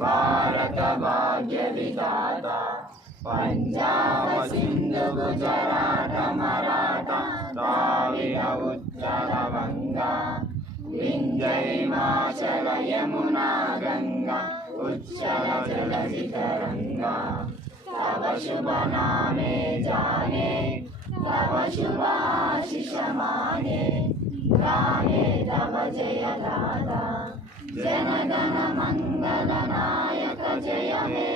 भारत भाग्य विधाता पंजाब सिंधु गुजरात मराठा द्राविड उत्कल गंगा विंध्य हिमाचल यमुना गंगा उच्चल जलधि तरंगा तव शुभ नामे जाने तव शुभ आशीष माने गाने तव जय दाता जन गण मंगल नायक जय हे